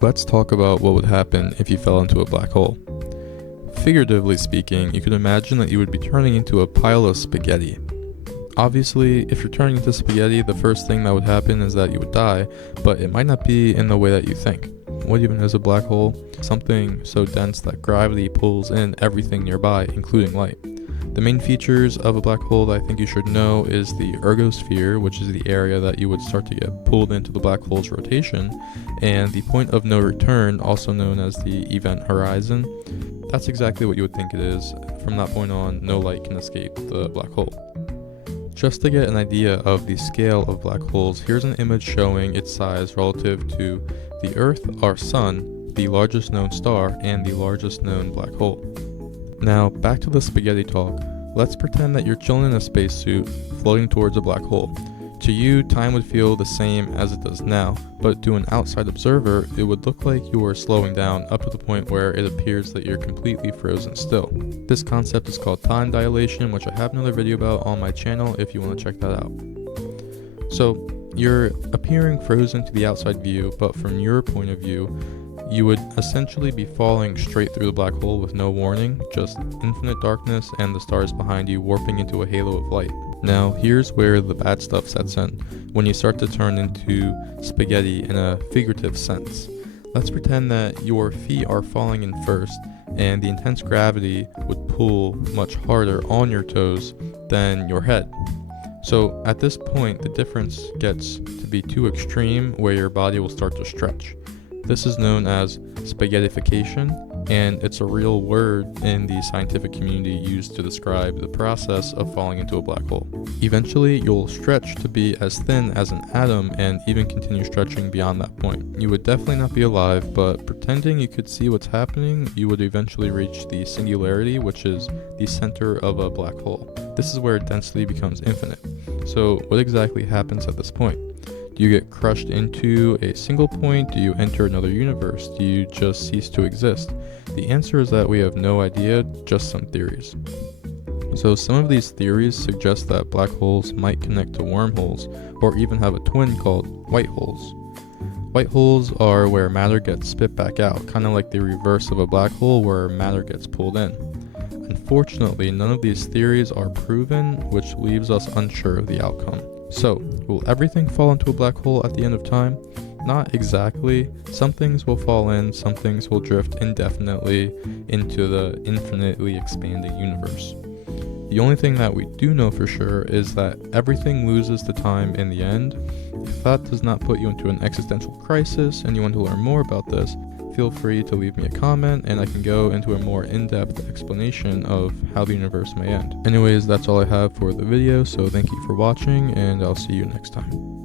Let's talk about what would happen if you fell into a black hole. Figuratively speaking, you could imagine that you would be turning into a pile of spaghetti. Obviously, if you're turning into spaghetti, the first thing that would happen is that you would die, but it might not be in the way that you think. What even is a black hole? Something so dense that gravity pulls in everything nearby, including light. The main features of a black hole that I think you should know is the ergosphere, which is the area that you would start to get pulled into the black hole's rotation, and the point of no return, also known as the event horizon. That's exactly what you would think it is. From that point on, no light can escape the black hole. Just to get an idea of the scale of black holes, here's an image showing its size relative to the Earth, our Sun, the largest known star, and the largest known black hole. Now, back to the spaghetti talk. Let's pretend that you're chilling in a spacesuit, floating towards a black hole. To you, time would feel the same as it does now, but to an outside observer, it would look like you are slowing down up to the point where it appears that you're completely frozen still. This concept is called time dilation, which I have another video about on my channel if you want to check that out. So, you're appearing frozen to the outside view, but from your point of view, you would essentially be falling straight through the black hole with no warning, just infinite darkness and the stars behind you warping into a halo of light. Now, here's where the bad stuff sets in, when you start to turn into spaghetti in a figurative sense. Let's pretend that your feet are falling in first, and the intense gravity would pull much harder on your toes than your head. So at this point, the difference gets to be too extreme where your body will start to stretch. This is known as spaghettification, and it's a real word in the scientific community used to describe the process of falling into a black hole. Eventually, you'll stretch to be as thin as an atom and even continue stretching beyond that point. You would definitely not be alive, but pretending you could see what's happening, you would eventually reach the singularity, which is the center of a black hole. This is where density becomes infinite. So what exactly happens at this point? Do you get crushed into a single point? Do you enter another universe? Do you just cease to exist? The answer is that we have no idea, just some theories. So some of these theories suggest that black holes might connect to wormholes, or even have a twin called white holes. White holes are where matter gets spit back out, kind of like the reverse of a black hole where matter gets pulled in. Unfortunately, none of these theories are proven, which leaves us unsure of the outcome. So, will everything fall into a black hole at the end of time? Not exactly. Some things will fall in, some things will drift indefinitely into the infinitely expanding universe. The only thing that we do know for sure is that everything loses to time in the end. If that does not put you into an existential crisis and you want to learn more about this, feel free to leave me a comment and I can go into a more in-depth explanation of how the universe may end. Anyways, that's all I have for the video, so thank you for watching and I'll see you next time.